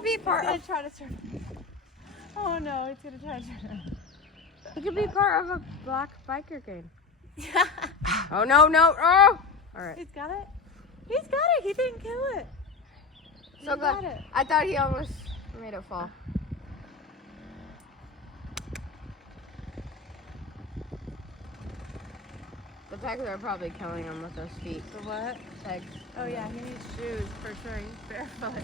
could be part He's of. gonna try to turn. Oh no, he's gonna try to turn. It could be part of a black biker gang. Oh no, no! Oh! All right. He's got it. He's got it. He didn't kill it. So got good. it. I thought he almost made it fall. The pegs are probably killing him with those feet. The what? Pegs. Oh yeah, he needs shoes for sure. He's barefoot.